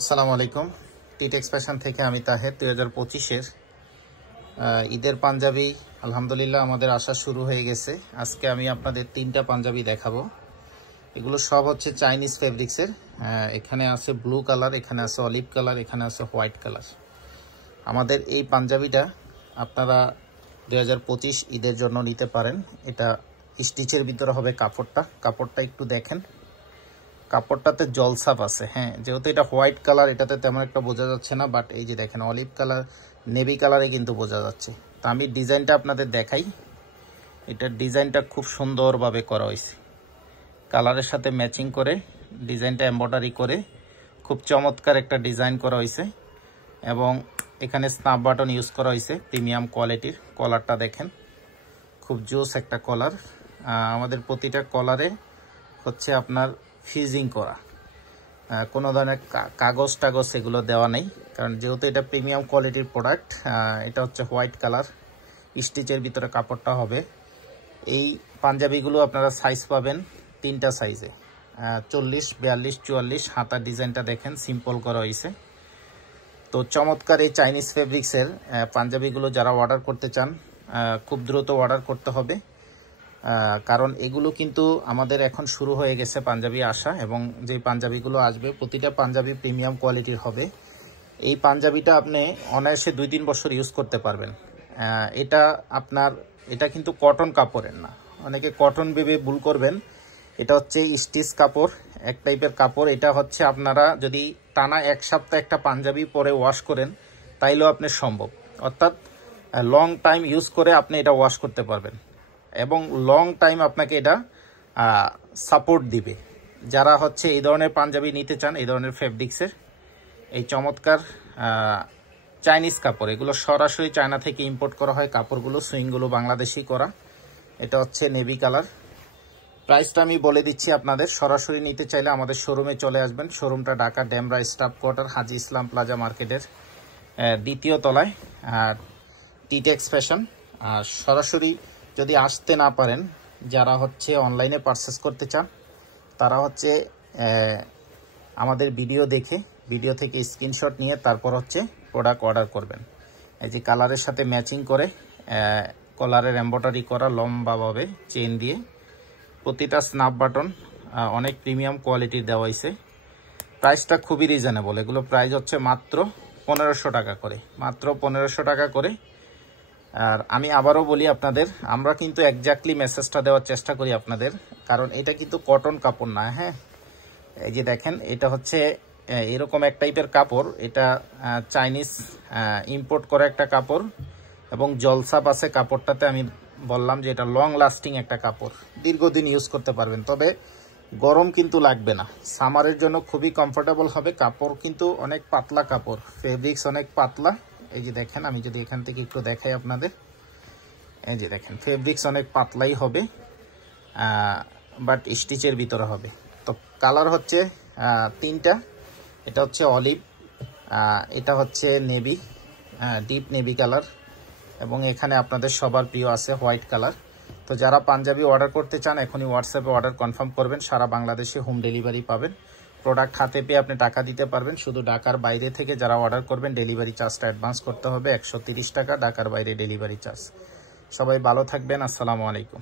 আসসালামু আলাইকুম। টিটেক্স ফ্যাশন থেকে আমি তাহের। 2025-এর ঈদের পাঞ্জাবি আলহামদুলিল্লাহ আমাদের আসা শুরু হয়ে গেছে। আজকে আমি আপনাদের 3টা পাঞ্জাবি দেখাবো। এগুলো সব হচ্ছে চাইনিজ ফেব্রিক্সের। এখানে আছে ব্লু কালার, এখানে আছে অলিভ কালার, এখানে আছে হোয়াইট কালার। আমাদের এই পাঞ্জাবিটা আপনারা 2025 ঈদের জন্য নিতে পারেন। এটা স্টিচের ভিতরে হবে কাপড়টা একটু দেখেন। কাপড়টাতে জলসাপ আছে। হ্যাঁ, যেহেতু এটা হোয়াইট কালার, এটাতে তেমন একটা বোঝা যাচ্ছে না, বাট এই যে দেখেন অলিভ কালার, নেভি কালারে কিন্তু বোঝা যাচ্ছে। তো আমি ডিজাইনটা আপনাদের দেখাই। এটার ডিজাইনটা খুব সুন্দরভাবে করা হয়েছে, কালারের সাথে ম্যাচিং করে ডিজাইনটা এমব্রয়ডারি করে খুব চমৎকার একটা ডিজাইন করা হয়েছে। এবং এখানে স্ন্যাপ বাটন ইউজ করা হয়েছে প্রিমিয়াম কোয়ালিটির। কলারটা দেখেন, খুব জোস একটা কলার। আমাদের প্রতিটা কলারে হচ্ছে আপনার ফিজিং করা, কোনো ধরনের কাগজ টাগজ এগুলো দেওয়া নেই, কারণ যেহেতু এটা প্রিমিয়াম কোয়ালিটির প্রোডাক্ট। এটা হচ্ছে হোয়াইট কালার, স্টিচের ভিতরে কাপড়টা হবে। এই পাঞ্জাবিগুলো আপনারা সাইজ পাবেন 3টা সাইজে, 40, 42, 44। হাতার ডিজাইনটা দেখেন, সিম্পল করা হয়েছে। তো চমৎকার এই চাইনিজ ফেব্রিক্সের পাঞ্জাবিগুলো যারা অর্ডার করতে চান খুব দ্রুত অর্ডার করতে হবে, কারণ এগুলো কিন্তু আমাদের এখন শুরু হয়ে গেছে পাঞ্জাবি আসা। এবং যে পাঞ্জাবিগুলো আসবে প্রতিটা পাঞ্জাবি প্রিমিয়াম কোয়ালিটির হবে। এই পাঞ্জাবিটা আপনি অনায়াসে 2-3 বছর ইউজ করতে পারবেন। এটা কিন্তু কটন কাপড়ের না, অনেকে কটন ভেবে ভুল করবেন। এটা হচ্ছে স্টিচ কাপড়, এক টাইপের কাপড়। এটা হচ্ছে আপনারা যদি টানা 1 সপ্তাহ একটা পাঞ্জাবি পরে ওয়াশ করেন তাইলেও আপনার সম্ভব, অর্থাৎ লং টাইম ইউজ করে আপনি এটা ওয়াশ করতে পারবেন এবং লং টাইম আপনাকে এটা সাপোর্ট দিবে। যারা হচ্ছে এই ধরনের পাঞ্জাবি নিতে চান, এই ধরনের ফেব্রিক্সের এই চমৎকার চাইনিজ কাপড়, এগুলো সরাসরি চায়না থেকে ইম্পোর্ট করা হয় কাপড়গুলো, সুইংগুলো বাংলাদেশি করা। এটা হচ্ছে নেভি কালার। প্রাইসটা আমি বলে দিচ্ছি আপনাদের। সরাসরি নিতে চাইলে আমাদের শোরুমে চলে আসবেন। শোরুমটা ঢাকা ডেমরা স্টাফ কোয়ার্টার, হাজি ইসলাম প্লাজা মার্কেটের 2য় তলায়, টিটেক্স ফ্যাশন। আর সরাসরি যদি আসতে না পারেন, যারা হচ্ছে অনলাইনে পারচেস করতে চান তারা হচ্ছে আমাদের ভিডিও থেকে স্ক্রিনশট নিয়ে তারপর হচ্ছে প্রোডাক্ট অর্ডার করবেন। এই যে কালারের সাথে ম্যাচিং করে কলারের এমব্রয়ডারি করা লম্বাভাবে চেন দিয়ে, প্রতিটা স্ন্যাপ বাটন অনেক প্রিমিয়াম কোয়ালিটির দেওয়া হয়েছে। প্রাইসটা খুবই রিজনেবল। এগুলো প্রাইস হচ্ছে মাত্র 1500 টাকা করে, মাত্র 1500 টাকা করে। আর আমি আবারও বলি আপনাদের, আমরা কিন্তু এক্স্যাক্টলি মেসেজটা দেওয়ার চেষ্টা করি আপনাদের, কারণ এটা কিন্তু কটন কাপড় না। হ্যাঁ, এই যে দেখেন, এটা হচ্ছে এরকম এক টাইপের কাপড়। এটা চাইনিজ ইম্পোর্ট করা একটা কাপড় এবং জলসাপ আছে কাপড়টাতে। আমি বললাম যে এটা লং লাস্টিং একটা কাপড়, দীর্ঘদিন ইউজ করতে পারবেন, তবে গরম কিন্তু লাগবে না। সামারের জন্য খুবই কমফোর্টেবল হবে। কাপড় কিন্তু অনেক পাতলা কাপড়, ফেব্রিক্স অনেক পাতলা। এই যে দেখেন, আমি যদি এখান থেকে একটু দেখাই আপনাদের, এই যে দেখেন ফেব্রিক্স অনেক পাতলাই হবে, বাট স্টিচের ভিতরে হবে। তো কালার হচ্ছে 3টা। এটা হচ্ছে অলিভ, এটা হচ্ছে নেভি, ডিপ নেভি কালার, এবং এখানে আপনাদের সবার প্রিয় আছে হোয়াইট কালার। তো যারা পাঞ্জাবি অর্ডার করতে চান এখনই হোয়াটসঅ্যাপে অর্ডার কনফার্ম করবেন। সারা বাংলাদেশে হোম ডেলিভারি পাবেন। প্রোডাক্ট হাতে পেয়ে আপনি টাকা দিতে পারবেন। শুধু ঢাকার বাইরে থেকে যারা অর্ডার করবেন ডেলিভারি চার্জটা অ্যাডভান্স করতে হবে 130 টাকা, ঢাকার বাইরে ডেলিভারি চার্জ। সবাই ভালো থাকবেন। আসসালামু আলাইকুম।